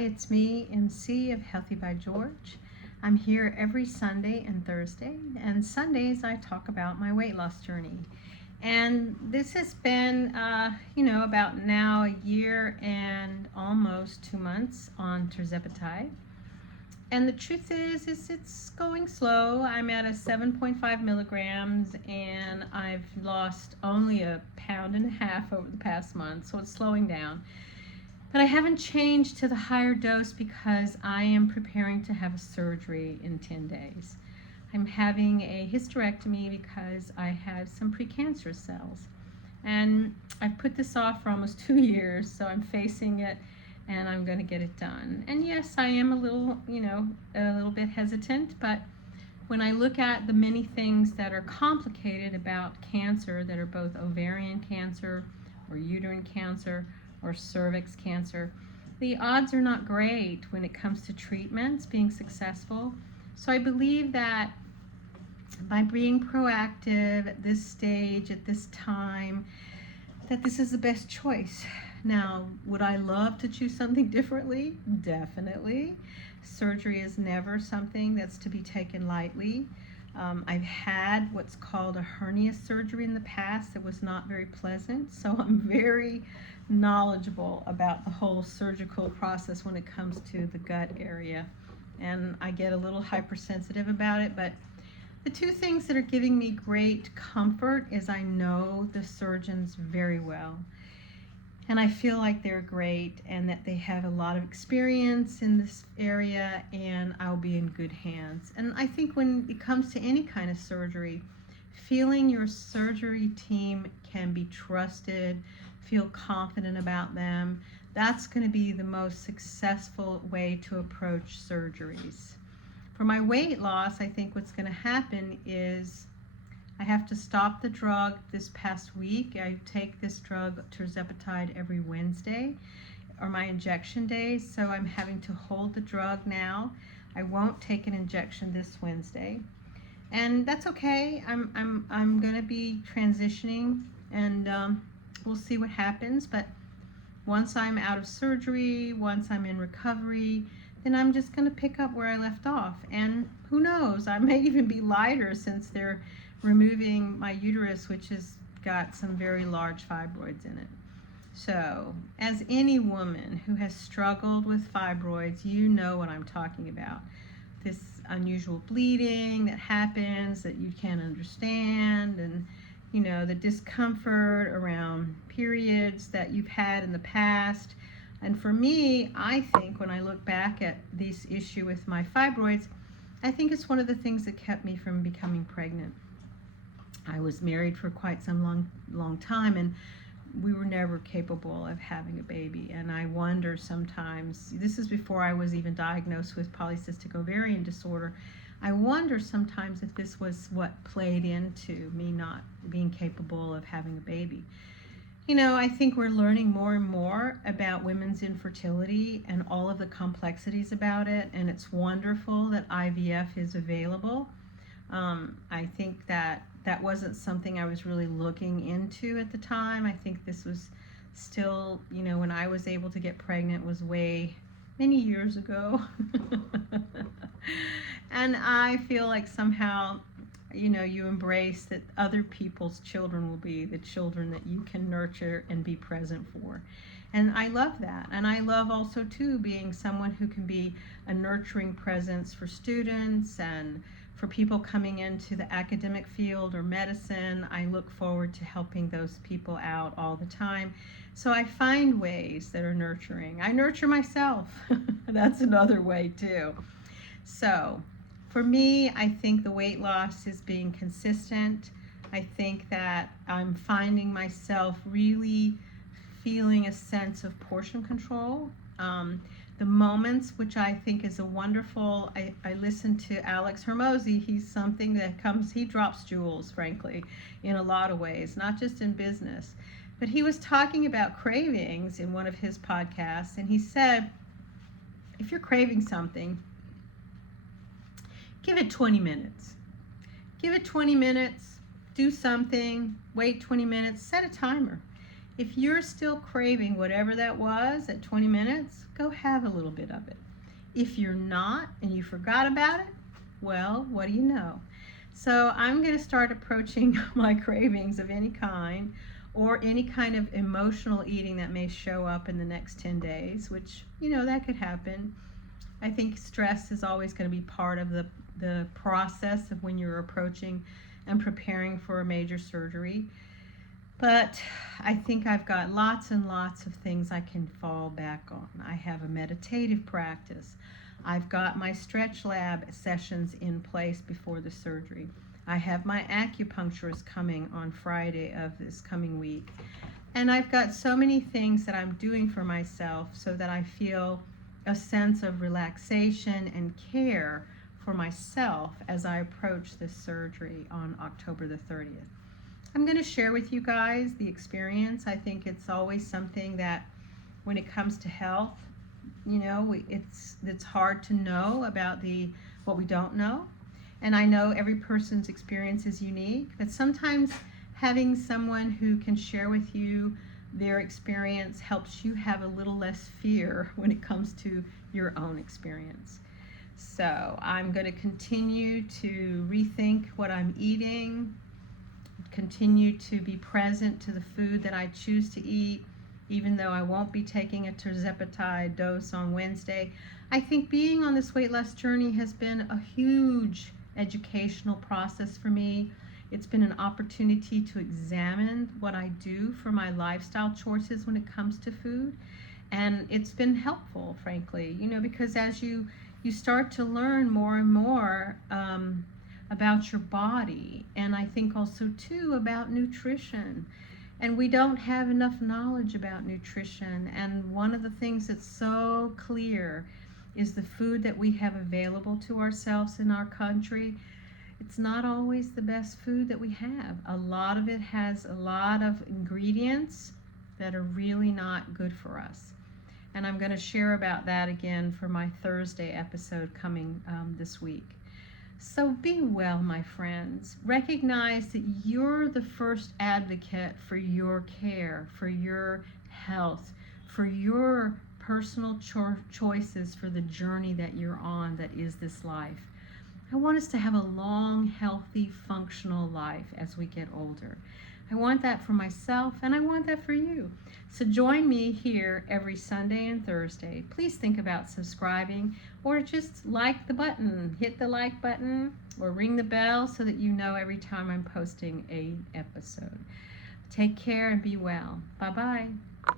it's me, MC of Healthy by George. I'm here every Sunday and Thursday, and Sundays I talk about my weight loss journey. And this has been, about now a year and almost 2 months on tirzepatide. And the truth is it's going slow. I'm at a 7.5 milligrams, and I've lost only 1.5 pounds over the past month, so it's slowing down. But I haven't changed to the higher dose because I am preparing to have a surgery in 10 days. I'm having a hysterectomy because I had some precancerous cells. And I've put this off for almost 2 years, so I'm facing it and I'm going to get it done. And yes, I am a little bit hesitant, but when I look at the many things that are complicated about cancer, that are both ovarian cancer or uterine cancer or cervix cancer, the odds are not great when it comes to treatments being successful. So I believe that by being proactive at this stage, at this time, that this is the best choice. Now, would I love to choose something differently? Definitely. Surgery is never something that's to be taken lightly. I've had what's called a hernia surgery in the past that was not very pleasant, so I'm very knowledgeable about the whole surgical process when it comes to the gut area. And I get a little hypersensitive about it, but the two things that are giving me great comfort is I know the surgeons very well. And I feel like they're great and that they have a lot of experience in this area, and I'll be in good hands. And I think when it comes to any kind of surgery, feeling your surgery team can be trusted, feel confident about them, that's going to be the most successful way to approach surgeries. For my weight loss, I think what's going to happen is I have to stop the drug this past week. I take this drug, tirzepatide, every Wednesday, or my injection days, so I'm having to hold the drug now. I won't take an injection this Wednesday, and that's okay. I'm going to be transitioning, and we'll see what happens. But once I'm out of surgery, once I'm in recovery, then I'm just going to pick up where I left off. And who knows, I may even be lighter since they're removing my uterus, which has got some very large fibroids in it. So, as any woman who has struggled with fibroids, you know what I'm talking about. This unusual bleeding that happens that you can't understand, and the discomfort around periods that you've had in the past. And for me, I think when I look back at this issue with my fibroids, I think it's one of the things that kept me from becoming pregnant. I was married for quite some long time, and we were never capable of having a baby. And I wonder sometimes, this is before I was even diagnosed with polycystic ovarian disorder, I wonder sometimes if this was what played into me not being capable of having a baby. I think we're learning more and more about women's infertility and all of the complexities about it, and it's wonderful that IVF is available. I think that wasn't something I was really looking into at the time. I think this was still, when I was able to get pregnant was way many years ago. And I feel like somehow, you embrace that other people's children will be the children that you can nurture and be present for. And I love that. And I love also, too, being someone who can be a nurturing presence for students and for people coming into the academic field or medicine. I look forward to helping those people out all the time. So I find ways that are nurturing. I nurture myself. That's another way, too. So for me, I think the weight loss is being consistent. I think that I'm finding myself really feeling a sense of portion control. The moments, which I think is a wonderful, I listen to Alex Hermosi. He's something that he drops jewels, frankly, in a lot of ways, not just in business. But he was talking about cravings in one of his podcasts, and he said, if you're craving something, give it 20 minutes. Give it 20 minutes, do something, wait 20 minutes, set a timer. If you're still craving whatever that was at 20 minutes, go have a little bit of it. If you're not and you forgot about it, well, what do you know? So I'm going to start approaching my cravings of any kind or any kind of emotional eating that may show up in the next 10 days, which, that could happen. I think stress is always going to be part of the process of when you're approaching and preparing for a major surgery. But I think I've got lots and lots of things I can fall back on. I have a meditative practice. I've got my stretch lab sessions in place before the surgery. I have my acupuncturist coming on Friday of this coming week. And I've got so many things that I'm doing for myself so that I feel a sense of relaxation and care for myself as I approach this surgery on October the 30th. I'm going to share with you guys the experience. I think it's always something that when it comes to health, it's hard to know about what we don't know. And I know every person's experience is unique, but sometimes having someone who can share with you their experience helps you have a little less fear when it comes to your own experience. So I'm going to continue to rethink what I'm eating, continue to be present to the food that I choose to eat, even though I won't be taking a tirzepatide dose on Wednesday. I think being on this weight loss journey has been a huge educational process for me. It's been an opportunity to examine what I do for my lifestyle choices when it comes to food. And it's been helpful, frankly, because as you start to learn more and more about your body, and I think also too about nutrition. And we don't have enough knowledge about nutrition. And one of the things that's so clear is the food that we have available to ourselves in our country. It's not always the best food that we have. A lot of it has a lot of ingredients that are really not good for us. And I'm going to share about that again for my Thursday episode coming this week. So be well, my friends. Recognize that you're the first advocate for your care, for your health, for your personal choices for the journey that you're on that is this life. I want us to have a long, healthy, functional life as we get older. I want that for myself, and I want that for you. So join me here every Sunday and Thursday. Please think about subscribing, or just like the button. Hit the like button or ring the bell so that you know every time I'm posting an episode. Take care and be well. Bye-bye.